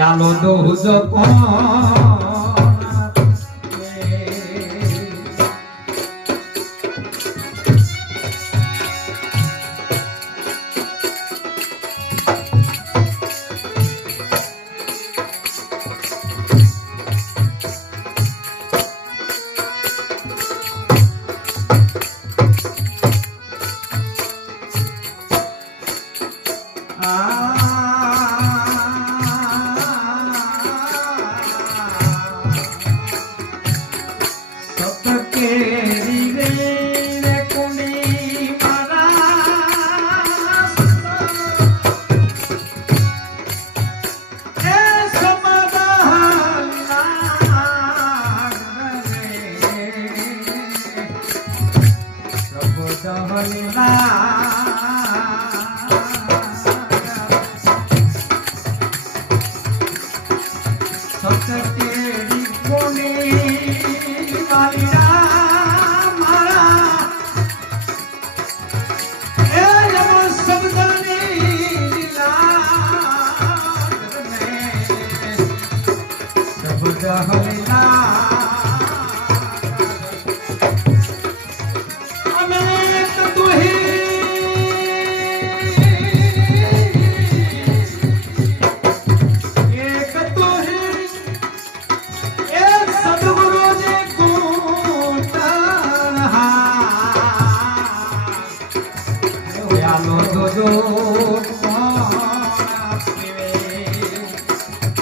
प्यालो दूध कौन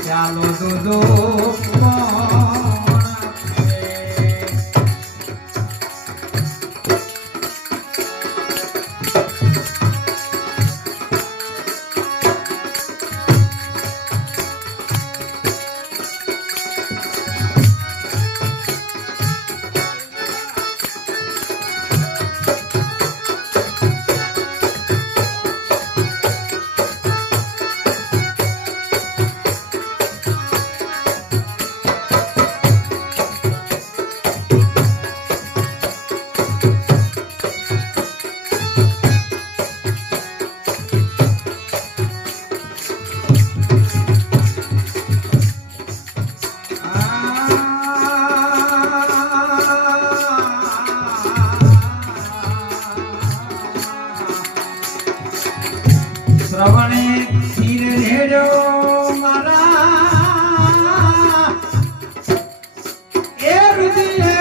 ચાલો દૂધો શ્રવણે ધીર ઢેડો મારા એ હૃદય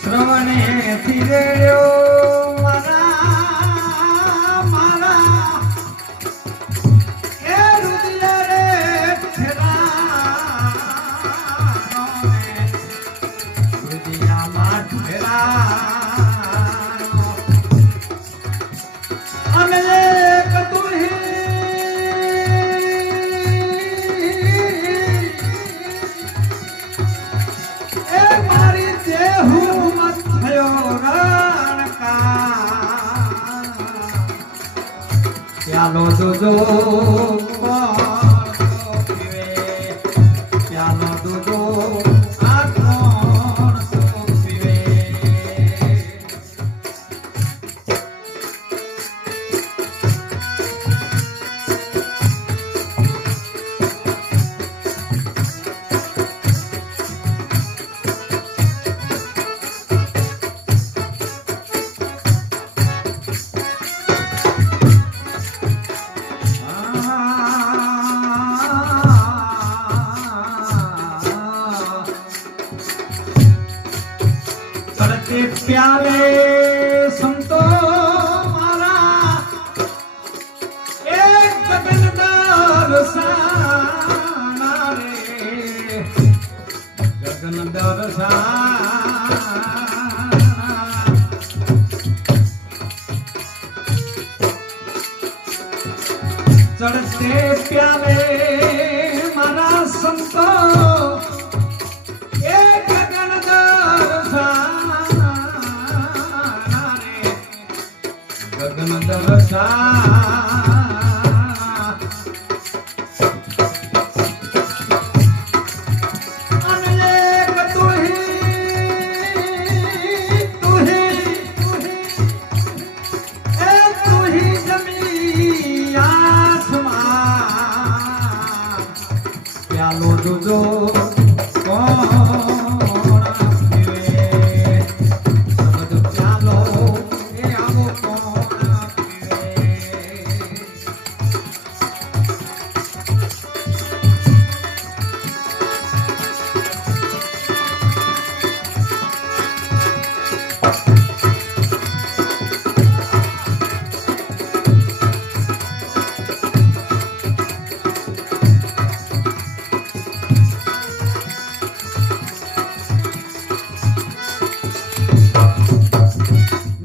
શ્રવણે ધીર પ્યાલો દૂધો પ્યાલો દૂધો प्याले संतो मारा एक गगन दरसाना रे गगन दरसाना चढ़ते प्याले मारा संतो एक गगन दरसाना गगन दरसा દૂજો કોણ આપે? સમજ પ્યાલો એ આવો કોણ આપે?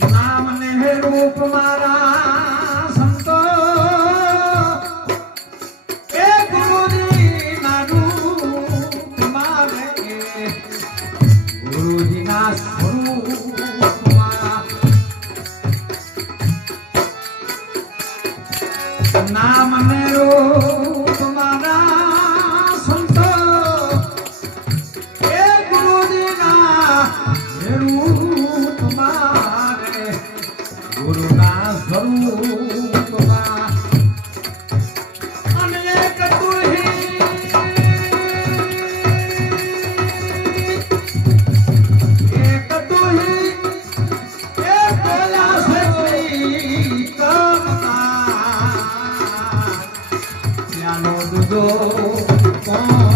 નામ ને રૂપ મારા સંતો એ ગુરુજી ના રૂપ મારે ગુરુજી ના સ્વરૂપ મારા નામ ને રૂપ મારા સંતો એ ગુરુજી ના રૂપ મારે ગુરુના સ્વરૂપમાં અને એક તુહી એ બોલા સે કોઈ કમતા પ્યાલો દૂધો કોણ